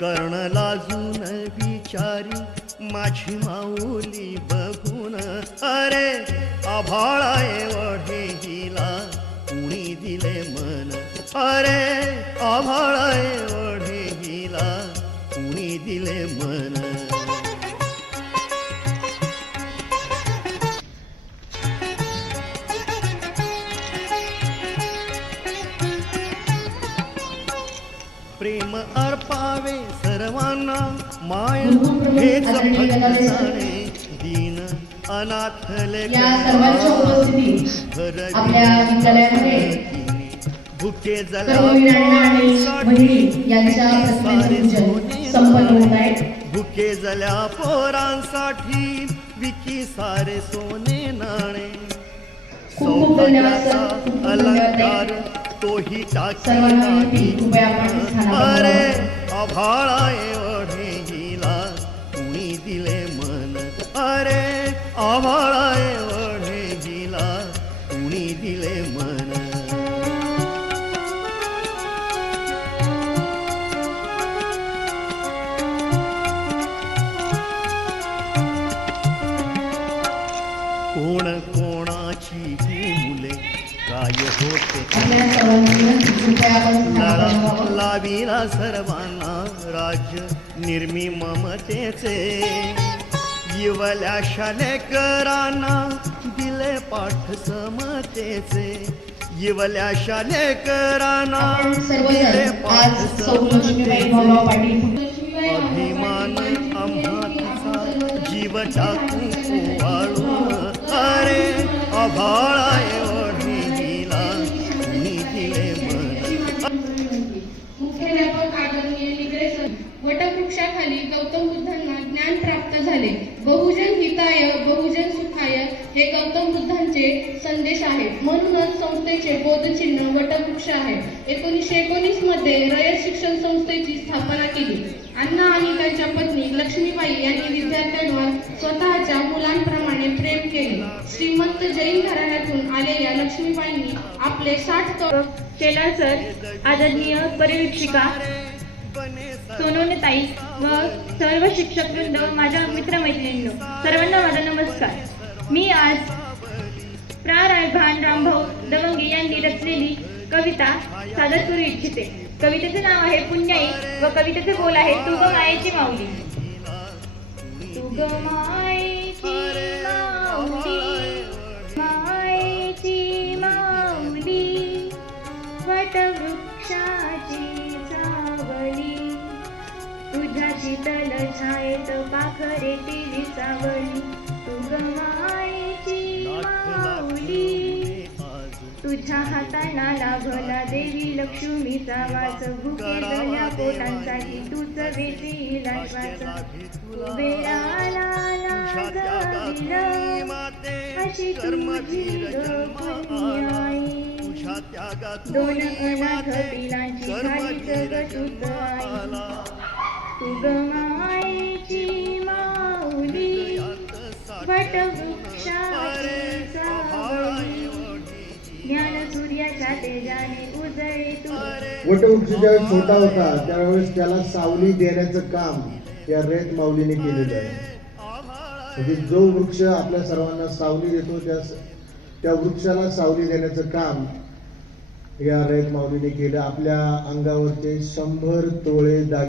कर्ण लाजून विचारी माझी माऊली बघून अरे आभाळाए वढे हिला कुणी दिले मन? अरे आभाळाए वढे हिला कुणी दिले मन? प्रेम अर्पावे सर्वांना माय हेच फक्त जाणे दीन अनाथ भुके आहे. भुके जल्या पोरांसाठी विकी सारे सोने नाणे. सौभाग्याचा अलंकार तोही टाकी अरे बसावं. आभाळाए वढे हिला. कुणी दिले मन? अरे आभाळाए लढा बसावं. लाविला सर्वांना राज्य निर्मी ममतेचे इवल्या शालेकरांना दिले पाठ समतेचे इवल्या शालेकरांना दिले पाठ आज सौ लक्ष्मीबाई भाऊराव पाटील अभिमान आम्हा जीव टाकू वृक्षाखाली गौतम बुद्धांना ज्ञान प्राप्त झाले. बहुजन हिताय बहुजन सुखाय हे गौतम बुद्धांचे संदेश आहेत. म्हणूनच संस्थेचे बोधचिन्ह वटवृक्ष आहे. एकोणीसशे एकोणीसमध्ये रयत शिक्षण संस्थेची स्थापना केली. अण्णा आणि त्यांच्या पत्नी लक्ष्मीबाई यांनी विद्यार्थ्यांवर स्वतःच्या मुलांप्रमाणे प्रेम केले. श्रीमंत जैन घराण्यातून आलेल्या लक्ष्मीबाईंनी आपले साठ तोळ सर आदरणीय परिवीक्षिका सोनवणे ताई व सर्व शिक्षक वृंद माझ्या मित्रमैत्रिणींनो सर्वांना माझा नमस्कार. मी आज प्रा रायभान रामभाऊ दवंगे यांनी रचलेली कविता सादर करू इच्छिते. कवितेचे नाव आहे पुण्याई व कवितेचे बोल आहे तुग मायेची माऊली. तुग माय शीतल छायेत पाखरे ती सावली. तुग मायेची माऊली. तुझ्या हाताना लाभला देवी लक्ष्मीचा वास. भुके जळल्या पोटांसाठी तूच श्वास कुबेराला लाजविलं अशी तुझी पुण्याई दोन अनाथ पिलांची झालीच ग तूच आई. उगमायची माऊली वटवृक्षाची ज्ञान सूर्याच्या तेजाने वटवृक्ष ज्यावेळेस छोटा होता त्यावेळेस त्याला सावली देण्याचं काम या रेत माऊलीने केलेलं आहे. म्हणजे जो वृक्ष आपल्या सर्वांना सावली देतो त्या त्या वृक्षाला सावली देण्याचं काम या रेत माऊलीने केलं. आपल्या अंगावरचे शंभर तोळे दाग